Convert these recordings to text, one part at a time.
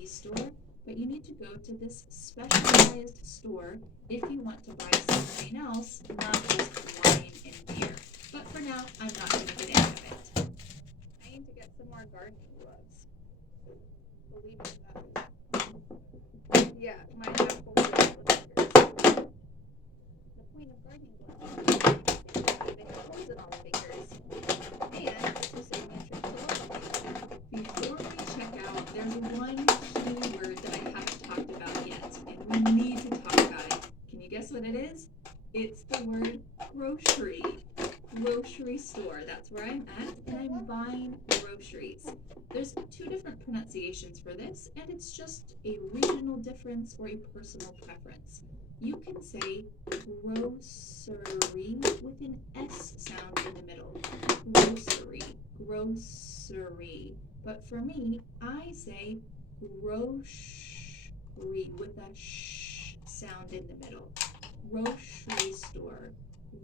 the store, but you need to go to this specialized store if you want to buy something else, not just wine and beer. But for now, I'm not going to get into it. I need to get some more gardening gloves. Believe it or not. Yeah, mine have holes in the fingers. The point of gardening gloves is that they have holes in all the fingers. And this will save me a trip to the Before we check out, there's one key word that I haven't talked about yet, and we need to talk about it. Can you guess what it is? It's the word grocery. Grocery store. That's where I'm at, and I'm buying groceries. There's two different pronunciations for this, and it's just a regional difference or a personal preference. You can say grocery with an S sound in the middle. Grocery, grocery. But for me, I say grocery with a sh sound in the middle. Grocery store,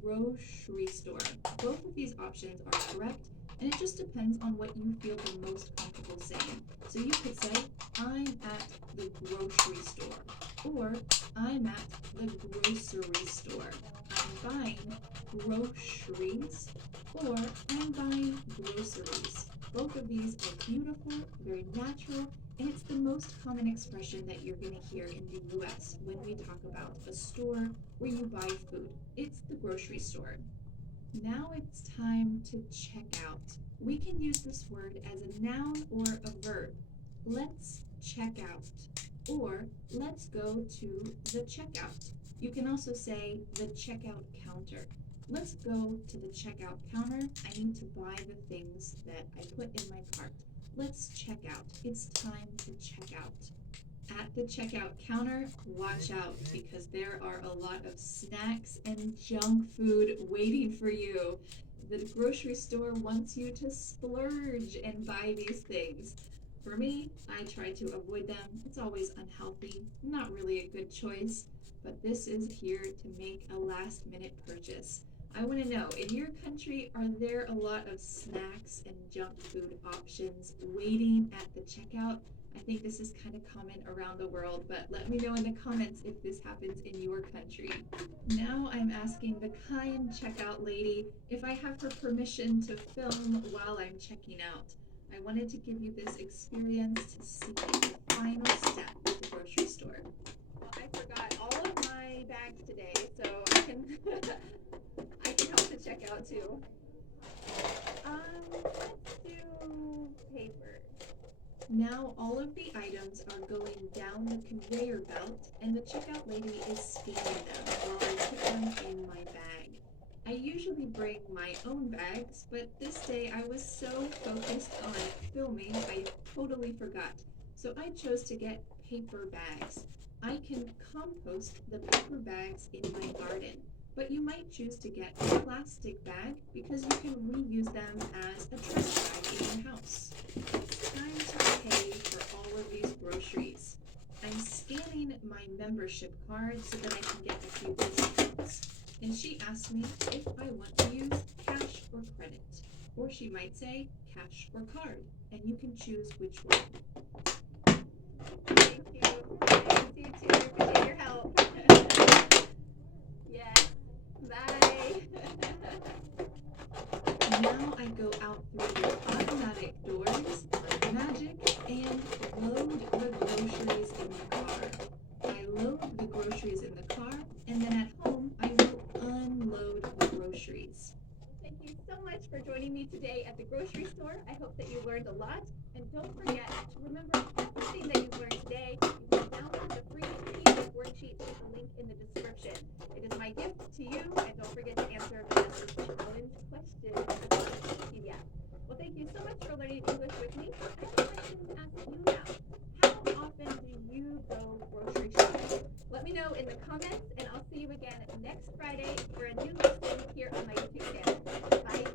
grocery store. Both of these options are correct, and it just depends on what you feel the most comfortable saying. So you could say, I'm at the grocery store, or I'm at the grocery store. I'm buying groceries, or I'm buying groceries. Both of these are beautiful, very natural, and it's the most common expression that you're going to hear in the US when we talk about a store where you buy food. It's the grocery store. Now it's time to check out. We can use this word as a noun or a verb. Let's check out, or let's go to the checkout. You can also say the checkout counter. Let's go to the checkout counter. I need to buy the things that I put in my cart. Let's check out. It's time to check out. At the checkout counter, watch out because there are a lot of snacks and junk food waiting for you. The grocery store wants you to splurge and buy these things. For me, I try to avoid them. It's always unhealthy, not really a good choice, but this is here to make a last minute purchase. I want to know, in your country, are there a lot of snacks and junk food options waiting at the checkout? I think this is kind of common around the world, but let me know in the comments if this happens in your country. Now I'm asking the kind checkout lady if I have her permission to film while I'm checking out. I wanted to give you this experience to see the final step at the grocery store. Well, I forgot all of my bags today, so I can I can help to check out too. Let's do paper. Now all of the items are going down the conveyor belt, and the checkout lady is scanning them while I put them in my bag. I usually bring my own bags, but this day I was so focused on filming I totally forgot. So I chose to get paper bags. I can compost the paper bags in my garden, but you might choose to get a plastic bag because you can reuse them as a trash bag in your house. It's time to pay for all of these groceries. I'm scanning my membership card so that I can get a few discounts. And she asked me if I want to use cash or credit. Or she might say cash or card, and you can choose which one. Thank you. Thanks, you too. Appreciate your help. Yes. Bye. Now I go out through the automatic doors, magic, and load the groceries in the car. I load the groceries in the car, and then at home I will unload the groceries. Thank you so much for joining me today at the grocery store. I hope that you learned a lot. And don't forget to remember everything that you've learned today. You can download the free PDF worksheet with the link in the description. It is my gift to you, and don't forget to answer the message challenge question about the PDF. Well, thank you so much for learning English with me. I have a question to ask you now. How often do you go grocery shopping? Let me know in the comments, and I'll see you again next Friday for a new lesson here on my YouTube channel. Bye.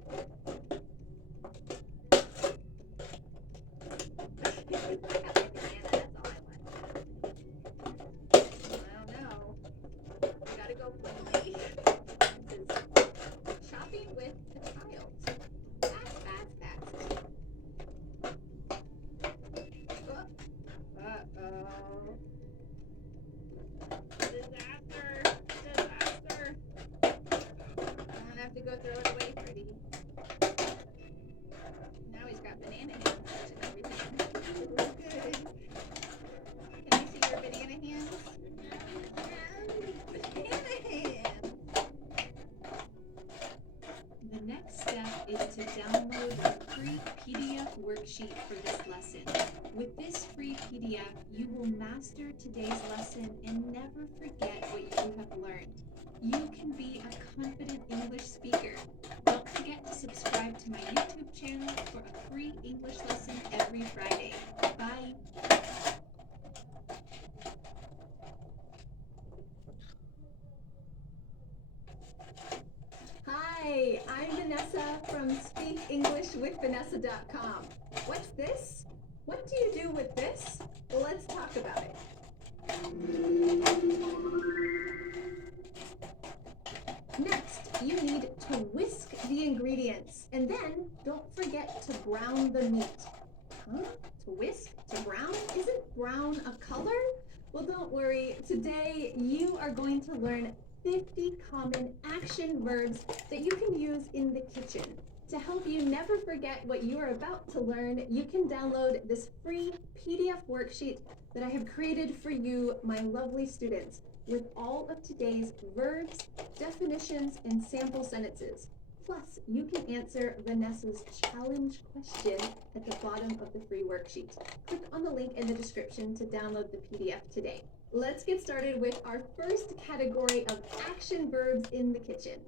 PDF, you will master today's lesson and never forget what you have learned. You can be a confident English speaker. Don't forget to subscribe to my YouTube channel for a free English lesson every Friday. Bye! Hi, I'm Vanessa from SpeakEnglishWithVanessa.com. What's this? What do you do with this? Well, let's talk about it. Next, you need to whisk the ingredients, and then don't forget to brown the meat. Huh? To whisk? To brown? Isn't brown a color? Well, don't worry. Today, you are going to learn 50 common action verbs that you can use in the kitchen. To help you never forget what you are about to learn, you can download this free PDF worksheet that I have created for you, my lovely students, with all of today's verbs, definitions, and sample sentences. Plus, you can answer Vanessa's challenge question at the bottom of the free worksheet. Click on the link in the description to download the PDF today. Let's get started with our first category of action verbs in the kitchen.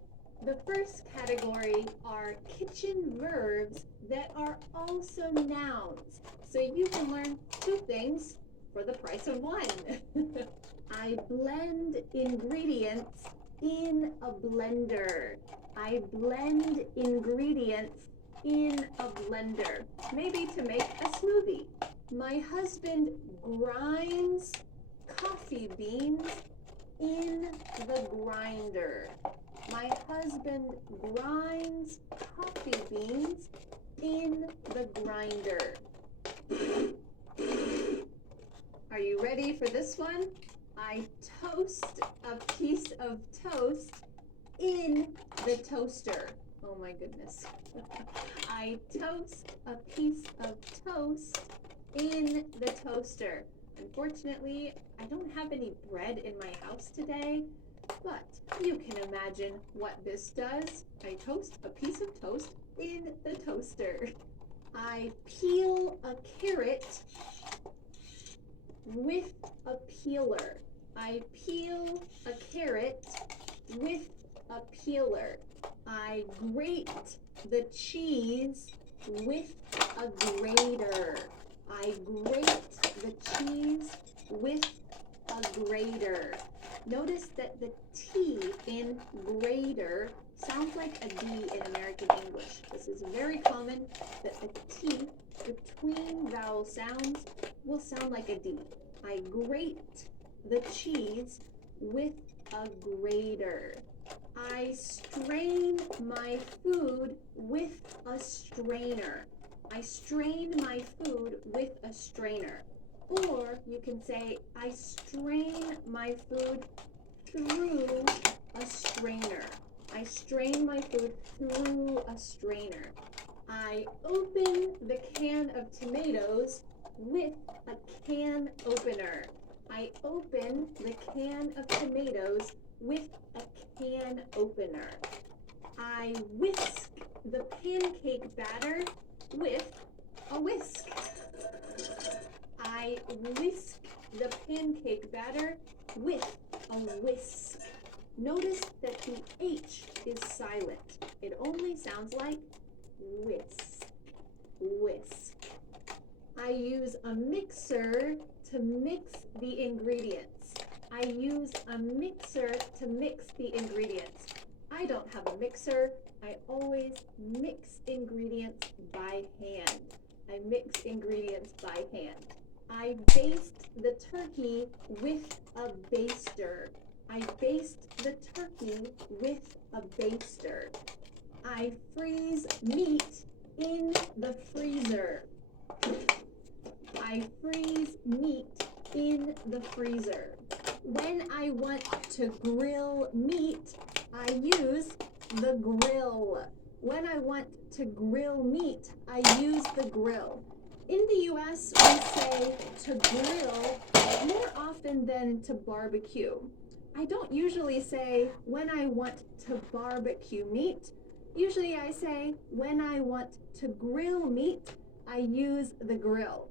The first category are kitchen verbs that are also nouns. So you can learn two things for the price of one. I blend ingredients in a blender. I blend ingredients in a blender. Maybe to make a smoothie. My husband grinds coffee beans in the grinder. My husband grinds coffee beans in the grinder. Are you ready for this one? I toast a piece of toast in the toaster. Oh my goodness. I toast a piece of toast in the toaster. Unfortunately, I don't have any bread in my house today, but you can imagine what this does. I toast a piece of toast in the toaster. I peel a carrot with a peeler. I peel a carrot with a peeler. I grate the cheese with a grater. I grate the cheese with a grater. Notice that the T in grater sounds like a D in American English. This is very common that the T between vowel sounds will sound like a D. I grate the cheese with a grater. I strain my food with a strainer. I strain my food with a strainer. Or you can say, I strain my food through a strainer. I strain my food through a strainer. I open the can of tomatoes with a can opener. I open the can of tomatoes with a can opener. I whisk the pancake batter with a whisk. I whisk the pancake batter with a whisk. Notice that the H is silent. It only sounds like whisk, whisk. I use a mixer to mix the ingredients. I use a mixer to mix the ingredients. I don't have a mixer. I always mix ingredients by hand. I mix ingredients by hand. I baste the turkey with a baster. I baste the turkey with a baster. I freeze meat in the freezer. I freeze meat in the freezer. When I want to grill meat, I use the grill. When I want to grill meat, I use the grill. In the US, we say to grill more often than to barbecue. I don't usually say when I want to barbecue meat. Usually I say when I want to grill meat, I use the grill.